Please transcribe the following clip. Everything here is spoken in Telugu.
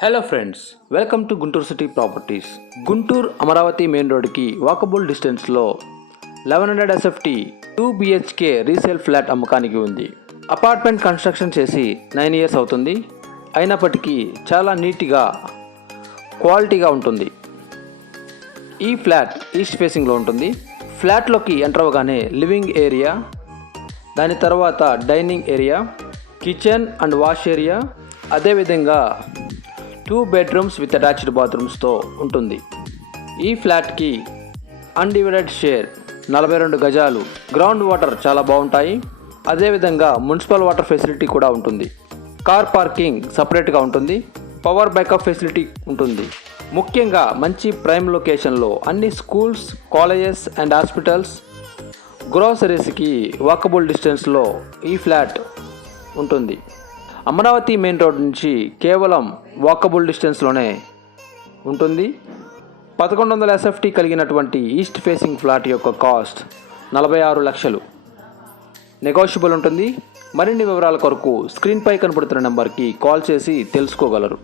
Hello friends welcome to Guntur city properties Guntur Amaravati main రోడ్కి వాకబుల్ డిస్టెన్స్లో eleven hundred SFT two BHK resale flat అమ్మకానికి ఉంది. అపార్ట్మెంట్ కన్స్ట్రక్షన్ చేసి నైన్ ఇయర్స్ అవుతుంది. అయినప్పటికీ చాలా నీట్గా క్వాలిటీగా ఉంటుంది. ఈ ఫ్లాట్ ఈస్ట్ ఫేసింగ్లో ఉంటుంది. ఫ్లాట్లోకి ఎంటర్ అవ్వగానే లివింగ్ ఏరియా దాని తర్వాత dining area kitchen and wash area అదేవిధంగా టూ బెడ్రూమ్స్ విత్ అటాచ్డ్ బాత్రూమ్స్తో ఉంటుంది. ఈ ఫ్లాట్కి అన్డివైడెడ్ షేర్ నలభై రెండు గజాలు. గ్రౌండ్ వాటర్ చాలా బాగుంటాయి. అదేవిధంగా మున్సిపల్ వాటర్ ఫెసిలిటీ కూడా ఉంటుంది. కార్ పార్కింగ్ సపరేట్గా ఉంటుంది. పవర్ బ్యాకప్ ఫెసిలిటీ ఉంటుంది. ముఖ్యంగా మంచి ప్రైమ్ లొకేషన్లో అన్ని స్కూల్స్ కాలేజెస్ అండ్ హాస్పిటల్స్ గ్రోసరీస్కి వాకబుల్ డిస్టెన్స్లో ఈ ఫ్లాట్ ఉంటుంది. అమరావతి మెయిన్ రోడ్ నుంచి కేవలం వాకబుల్ డిస్టెన్స్లోనే ఉంటుంది. పదకొండు వందల ఎస్ఎఫ్టీ కలిగినటువంటి ఈస్ట్ ఫేసింగ్ ఫ్లాట్ యొక్క కాస్ట్ నలభై ఆరు లక్షలు. నెగోషియబుల్ ఉంటుంది. మరిన్ని వివరాల కొరకు స్క్రీన్పై కనబడుతున్న నెంబర్కి కాల్ చేసి తెలుసుకోగలరు.